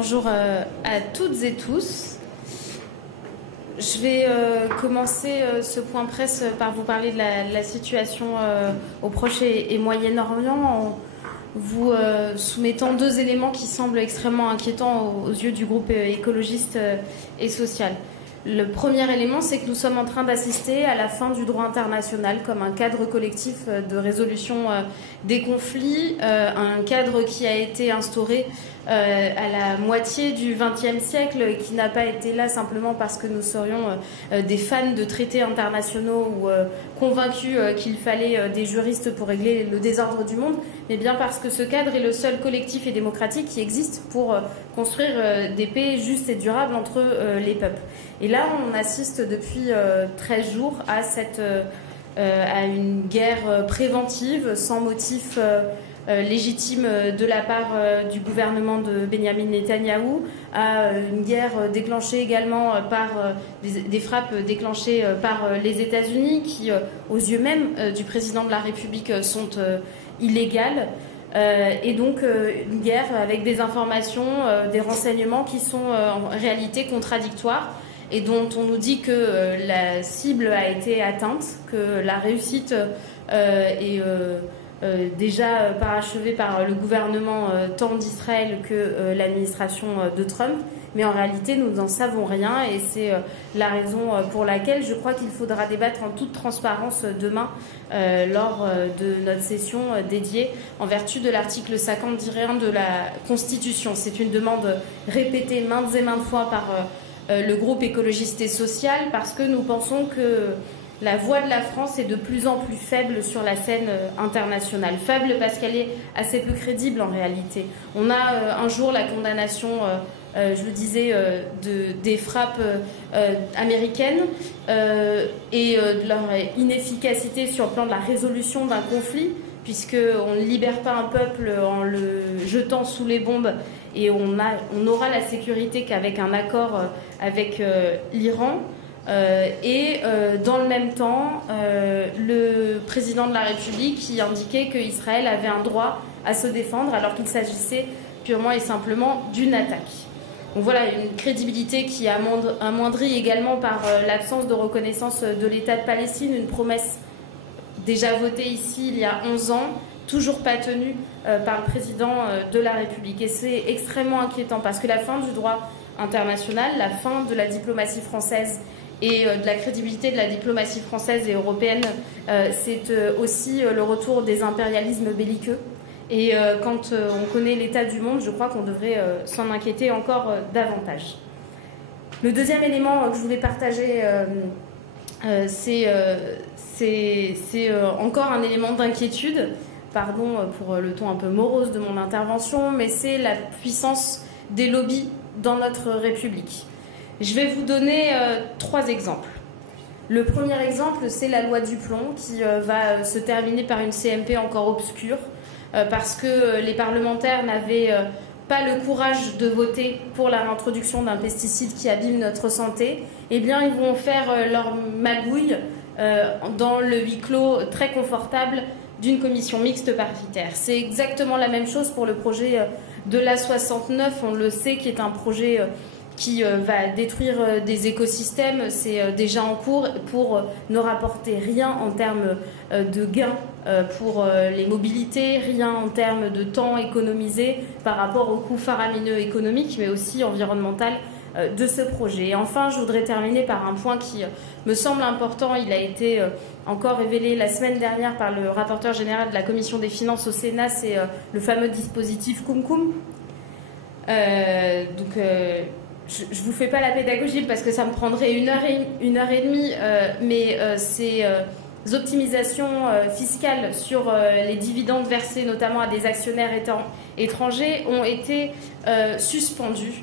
Bonjour à toutes et tous. Je vais commencer ce point presse par vous parler de la situation au Proche et Moyen-Orient en vous soumettant deux éléments qui semblent extrêmement inquiétants aux yeux du groupe écologiste et social. Le premier élément, c'est que nous sommes en train d'assister à la fin du droit international comme un cadre collectif de résolution des conflits, un cadre qui a été instauré à la moitié du XXe siècle et qui n'a pas été là simplement parce que nous serions des fans de traités internationaux ou convaincus qu'il fallait des juristes pour régler le désordre du monde, mais bien parce que ce cadre est le seul collectif et démocratique qui existe pour construire des paix justes et durables entre les peuples. Et là, on assiste depuis 13 jours à une guerre préventive sans motif légitime de la part du gouvernement de Benyamin Netanyahou, à une guerre déclenchée également par des frappes déclenchées par les États-Unis qui, aux yeux même du président de la République, sont illégales. Et donc une guerre avec des informations, des renseignements qui sont en réalité contradictoires et dont on nous dit que la cible a été atteinte, que la réussite est déjà parachevée par le gouvernement tant d'Israël que l'administration de Trump. Mais en réalité, nous n'en savons rien et c'est la raison pour laquelle je crois qu'il faudra débattre en toute transparence demain lors de notre session dédiée en vertu de l'article 50-1 de la Constitution. C'est une demande répétée maintes et maintes fois par le groupe écologiste et social parce que nous pensons que la voix de la France est de plus en plus faible sur la scène internationale. Faible parce qu'elle est assez peu crédible en réalité. On a un jour la condamnation, je le disais, des frappes américaines et de leur inefficacité sur le plan de la résolution d'un conflit, puisqu'on ne libère pas un peuple en le jetant sous les bombes et on aura la sécurité qu'avec un accord avec l'Iran. Dans le même temps, le président de la République qui indiquait qu'Israël avait un droit à se défendre alors qu'il s'agissait purement et simplement d'une attaque. Donc voilà, une crédibilité qui est amoindrie également par l'absence de reconnaissance de l'État de Palestine, une promesse déjà votée ici il y a 11 ans, toujours pas tenue par le président de la République. Et c'est extrêmement inquiétant parce que la fin du droit international, la fin de la diplomatie française et de la crédibilité de la diplomatie française et européenne, c'est aussi le retour des impérialismes belliqueux. Et quand on connaît l'état du monde, je crois qu'on devrait s'en inquiéter encore davantage. Le deuxième élément que je voulais partager, c'est encore un élément d'inquiétude. Pardon pour le ton un peu morose de mon intervention, mais c'est la puissance des lobbies dans notre République. Je vais vous donner 3 exemples. Le premier exemple, c'est la loi Duplon qui va se terminer par une CMP encore obscure parce que les parlementaires n'avaient pas le courage de voter pour la réintroduction d'un pesticide qui abîme notre santé. Eh bien, ils vont faire leur magouille dans le huis clos très confortable d'une commission mixte paritaire. C'est exactement la même chose pour le projet de l'A69, on le sait, qui est un projet qui va détruire des écosystèmes. C'est déjà en cours pour ne rapporter rien en termes de gains pour les mobilités, rien en termes de temps économisé par rapport au coût faramineux économique, mais aussi environnemental de ce projet. Et enfin, je voudrais terminer par un point qui me semble important. Il a été encore révélé la semaine dernière par le rapporteur général de la Commission des finances au Sénat, c'est le fameux dispositif Koum-Koum. Je ne vous fais pas la pédagogie parce que ça me prendrait une heure et demie, mais ces optimisations fiscales sur les dividendes versés notamment à des actionnaires étrangers ont été suspendues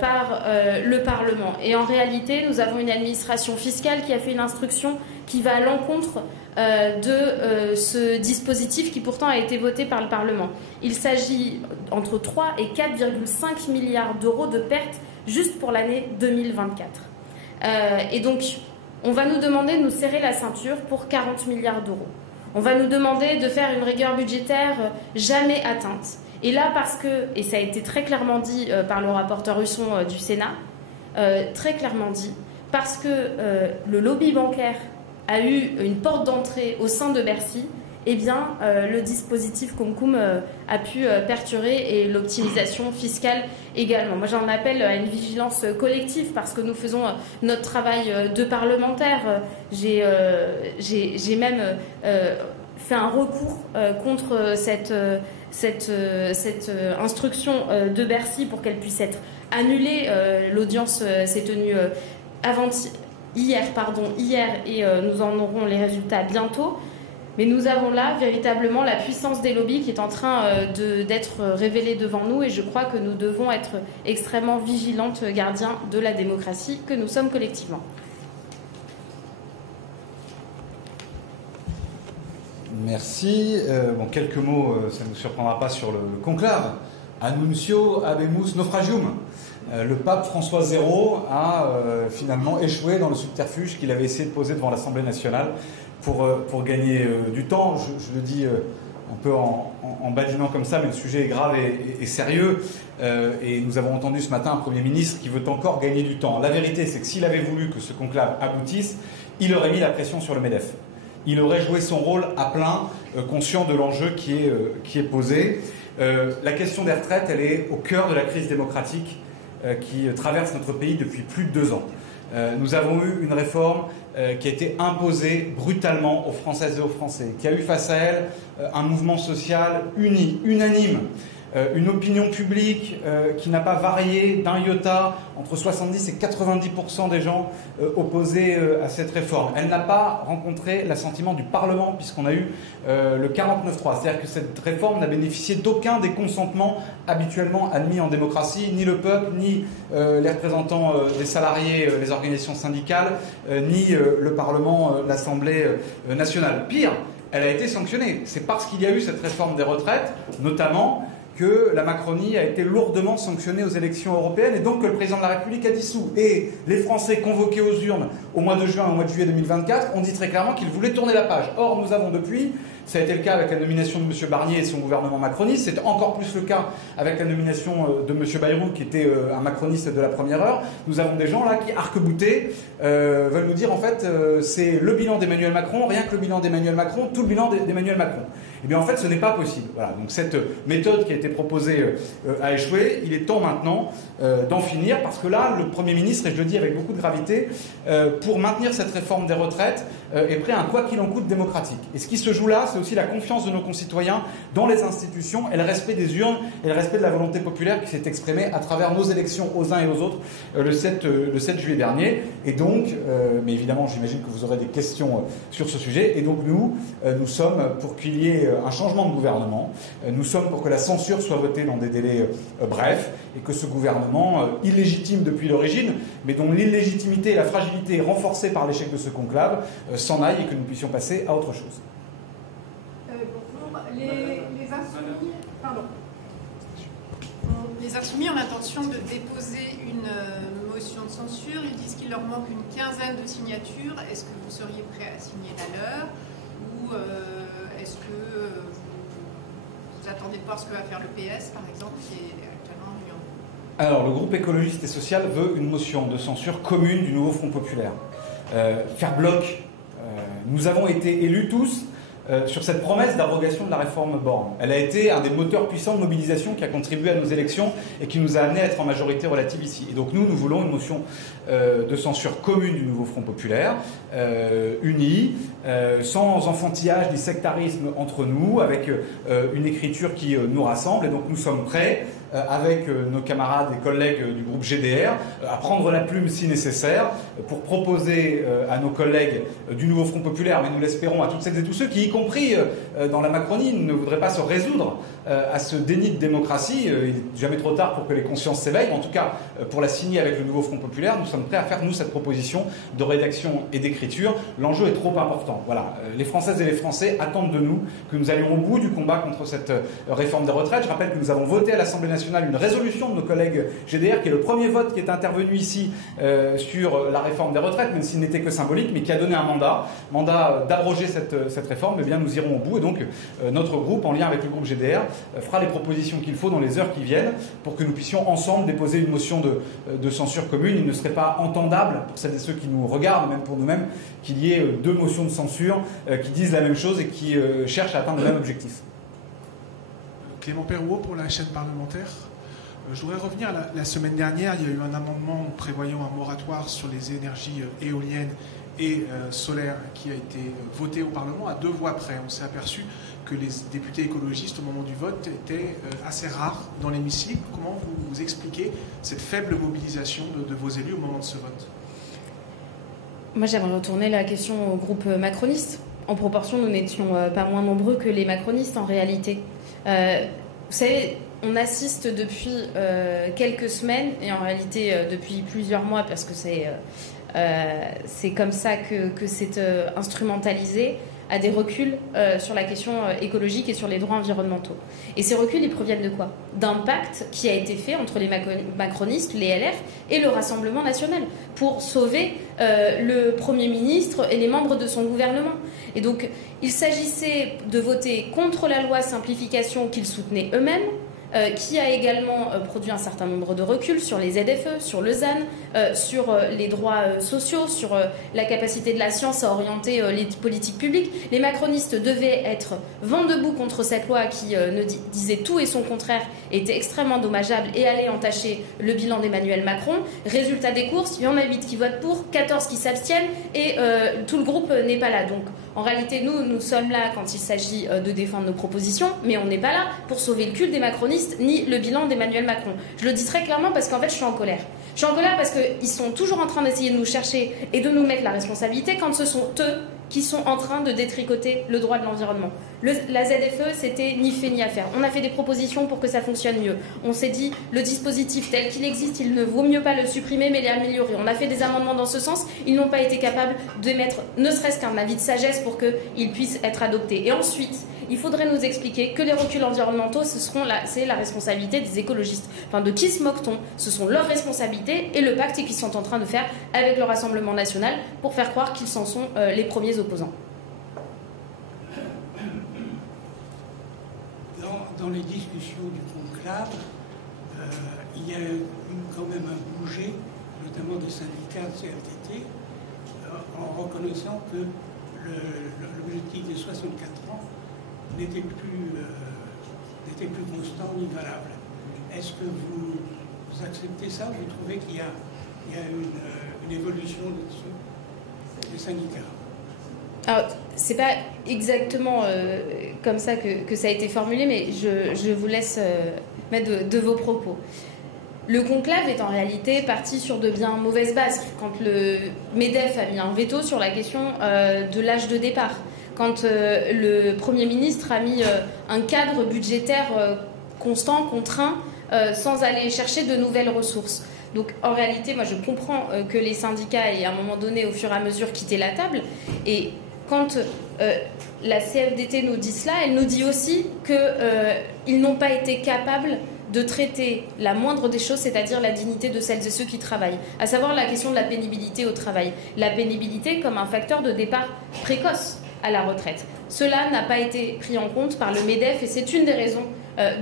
par le Parlement. Et en réalité, nous avons une administration fiscale qui a fait une instruction qui va à l'encontre de ce dispositif qui pourtant a été voté par le Parlement. Il s'agit entre 3 et 4,5 milliards d'euros de pertes juste pour l'année 2024. Et donc, on va nous demander de nous serrer la ceinture pour 40 milliards d'euros. On va nous demander de faire une rigueur budgétaire jamais atteinte. Et là, parce que, et ça a été très clairement dit par le rapporteur Husson du Sénat, très clairement dit, parce que le lobby bancaire a eu une porte d'entrée au sein de Bercy, eh bien, le dispositif Kumkum a pu perturber et l'optimisation fiscale également. Moi, j'en appelle à une vigilance collective parce que nous faisons notre travail de parlementaire. J'ai même fait un recours contre cette instruction de Bercy pour qu'elle puisse être annulée. L'audience s'est tenue hier, et nous en aurons les résultats bientôt. Mais nous avons là véritablement la puissance des lobbies qui est en train d'être révélée devant nous, et je crois que nous devons être extrêmement vigilantes, gardiens de la démocratie que nous sommes collectivement. Merci. Quelques mots, ça ne nous surprendra pas, sur le conclave. Annuncio habemus naufragium. Le pape François Zéro a finalement échoué dans le subterfuge qu'il avait essayé de poser devant l'Assemblée nationale pour gagner du temps. Je le dis un peu en badinant comme ça, mais le sujet est grave et sérieux. Et nous avons entendu ce matin un Premier ministre qui veut encore gagner du temps. La vérité, c'est que s'il avait voulu que ce conclave aboutisse, il aurait mis la pression sur le MEDEF. Il aurait joué son rôle à plein, conscient de l'enjeu qui est posé. La question des retraites, elle est au cœur de la crise démocratique qui traverse notre pays depuis plus de 2 ans. Nous avons eu une réforme qui a été imposée brutalement aux Françaises et aux Français, qui a eu face à elle un mouvement social unanime, une opinion publique qui n'a pas varié d'un iota, entre 70 et 90% des gens opposés à cette réforme. Elle n'a pas rencontré l'assentiment du Parlement, puisqu'on a eu le 49.3. C'est-à-dire que cette réforme n'a bénéficié d'aucun des consentements habituellement admis en démocratie, ni le peuple, ni les représentants des salariés, les organisations syndicales, ni le Parlement, l'Assemblée nationale. Pire, elle a été sanctionnée. C'est parce qu'il y a eu cette réforme des retraites, notamment, que la Macronie a été lourdement sanctionnée aux élections européennes, et donc que le président de la République a dissous. Et les Français convoqués aux urnes au mois de juin et au mois de juillet 2024 ont dit très clairement qu'ils voulaient tourner la page. Or, nous avons depuis, ça a été le cas avec la nomination de M. Barnier et son gouvernement macroniste, c'est encore plus le cas avec la nomination de M. Bayrou, qui était un macroniste de la première heure. Nous avons des gens là qui, arc-boutés, veulent nous dire en fait c'est le bilan d'Emmanuel Macron, rien que le bilan d'Emmanuel Macron, tout le bilan d'Emmanuel Macron. Eh bien en fait ce n'est pas possible. Voilà. Donc cette méthode qui a été proposée a échoué. Il est temps maintenant d'en finir, parce que là le Premier ministre, et je le dis avec beaucoup de gravité, pour maintenir cette réforme des retraites, est prêt à un quoi qu'il en coûte démocratique. Et ce qui se joue là, c'est aussi la confiance de nos concitoyens dans les institutions et le respect des urnes et le respect de la volonté populaire qui s'est exprimée à travers nos élections aux uns et aux autres le 7 juillet dernier. Et donc, mais évidemment j'imagine que vous aurez des questions sur ce sujet, et donc nous sommes pour qu'il y ait un changement de gouvernement, nous sommes pour que la censure soit votée dans des délais brefs, et que ce gouvernement illégitime depuis l'origine, mais dont l'illégitimité et la fragilité est renforcée par l'échec de ce conclave, s'en aille, et que nous puissions passer à autre chose. Bonjour. Les Insoumis, pardon. Les Insoumis ont l'intention de déposer une motion de censure. Ils disent qu'il leur manque une quinzaine de signatures. Est-ce que vous seriez prêt à signer la leur, ou est-ce que vous attendez de voir ce que va faire le PS, par exemple, qui est actuellement en réunion? Alors, le groupe écologiste et social veut une motion de censure commune du nouveau Front populaire. Faire bloc. Nous avons été élus tous sur cette promesse d'abrogation de la réforme Borne. Elle a été un des moteurs puissants de mobilisation qui a contribué à nos élections et qui nous a amené à être en majorité relative ici. Et donc nous voulons une motion de censure commune du nouveau Front populaire, unie, sans enfantillage ni sectarisme entre nous, avec une écriture qui nous rassemble. Et donc nous sommes prêts, avec nos camarades et collègues du groupe GDR, à prendre la plume si nécessaire pour proposer à nos collègues du nouveau Front populaire, mais nous l'espérons à toutes celles et tous ceux qui, y compris dans la Macronie, ne voudraient pas se résoudre à ce déni de démocratie. Il n'est jamais trop tard pour que les consciences s'éveillent. En tout cas, pour la signer avec le nouveau Front populaire, nous sommes prêts à faire, nous, cette proposition de rédaction et d'écriture. L'enjeu est trop important. Voilà. Les Françaises et les Français attendent de nous que nous allions au bout du combat contre cette réforme des retraites. Je rappelle que nous avons voté à l'Assemblée nationale nationale une résolution de nos collègues GDR, qui est le premier vote qui est intervenu ici sur la réforme des retraites, même s'il n'était que symbolique, mais qui a donné un mandat d'abroger cette réforme. Eh bien, nous irons au bout, et donc notre groupe, en lien avec le groupe GDR, fera les propositions qu'il faut dans les heures qui viennent pour que nous puissions ensemble déposer une motion de censure commune. Il ne serait pas entendable, pour celles et ceux qui nous regardent, même pour nous-mêmes, qu'il y ait deux motions de censure qui disent la même chose et qui cherchent à atteindre le même objectif. Clément Perrouot pour la chaîne parlementaire. Je voudrais revenir, la semaine dernière, il y a eu un amendement prévoyant un moratoire sur les énergies éoliennes et solaires qui a été voté au Parlement à 2 voix près. On s'est aperçu que les députés écologistes au moment du vote étaient assez rares dans l'hémicycle. Comment vous expliquez cette faible mobilisation de vos élus au moment de ce vote? Moi, j'aimerais retourner la question au groupe macroniste. En proportion, nous n'étions pas moins nombreux que les macronistes en réalité. Vous savez, on assiste depuis quelques semaines, et en réalité depuis plusieurs mois, parce que c'est comme ça que c'est instrumentalisé, à des reculs sur la question écologique et sur les droits environnementaux. Et ces reculs, ils proviennent de quoi? D'un pacte qui a été fait entre les macronistes, les LR et le Rassemblement national pour sauver le Premier ministre et les membres de son gouvernement. Et donc, il s'agissait de voter contre la loi simplification qu'ils soutenaient eux-mêmes, qui a également produit un certain nombre de reculs sur les ZFE, sur le ZAN, sur les droits sociaux, sur la capacité de la science à orienter les politiques publiques. Les macronistes devaient être vent debout contre cette loi qui disait tout et son contraire, était extrêmement dommageable et allait entacher le bilan d'Emmanuel Macron. Résultat des courses, il y en a 8 qui votent pour, 14 qui s'abstiennent et tout le groupe n'est pas là. Donc en réalité, nous sommes là quand il s'agit de défendre nos propositions, mais on n'est pas là pour sauver le culte des macronistes ni le bilan d'Emmanuel Macron. Je le dis très clairement parce qu'en fait, je suis en colère. Je suis en colère parce qu'ils sont toujours en train d'essayer de nous chercher et de nous mettre la responsabilité quand ce sont eux qui sont en train de détricoter le droit de l'environnement. La ZFE, c'était ni fait ni à faire. On a fait des propositions pour que ça fonctionne mieux. On s'est dit, le dispositif tel qu'il existe, il ne vaut mieux pas le supprimer, mais l'améliorer. On a fait des amendements dans ce sens. Ils n'ont pas été capables d'émettre ne serait-ce qu'un avis de sagesse pour qu'il puisse être adopté. Et ensuite, il faudrait nous expliquer que les reculs environnementaux, c'est la responsabilité des écologistes. Enfin, de qui se moque-t-on? Ce sont leurs responsabilités et le pacte qu'ils sont en train de faire avec le Rassemblement national pour faire croire qu'ils en sont les premiers opposants. Dans les discussions du conclave, il y a eu quand même un bouger, notamment des syndicats de CFDT, en reconnaissant que l'objectif des 64 ans n'était plus constant ni valable. Est-ce que vous acceptez ça? Vous trouvez qu'il y a une évolution là-dessus des syndicats? Alors, c'est pas exactement comme ça que ça a été formulé, mais je vous laisse mettre de vos propos. Le conclave est en réalité parti sur de bien mauvaises bases. Quand le MEDEF a mis un veto sur la question de l'âge de départ, quand le Premier ministre a mis un cadre budgétaire constant, contraint, sans aller chercher de nouvelles ressources. Donc en réalité, moi je comprends que les syndicats aient à un moment donné, au fur et à mesure, quitté la table. Et quand la CFDT nous dit cela, elle nous dit aussi qu'ils n'ont pas été capables de traiter la moindre des choses, c'est-à-dire la dignité de celles et ceux qui travaillent, à savoir la question de la pénibilité au travail. La pénibilité comme un facteur de départ précoce à la retraite. Cela n'a pas été pris en compte par le MEDEF et c'est une des raisons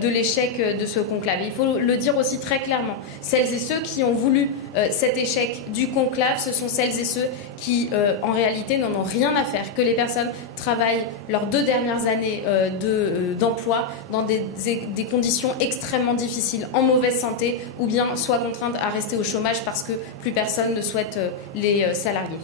de l'échec de ce conclave. Il faut le dire aussi très clairement. Celles et ceux qui ont voulu cet échec du conclave, ce sont celles et ceux qui, en réalité, n'en ont rien à faire, que les personnes travaillent leurs 2 dernières années d'emploi dans des conditions extrêmement difficiles, en mauvaise santé, ou bien soient contraintes à rester au chômage parce que plus personne ne souhaite les salariés.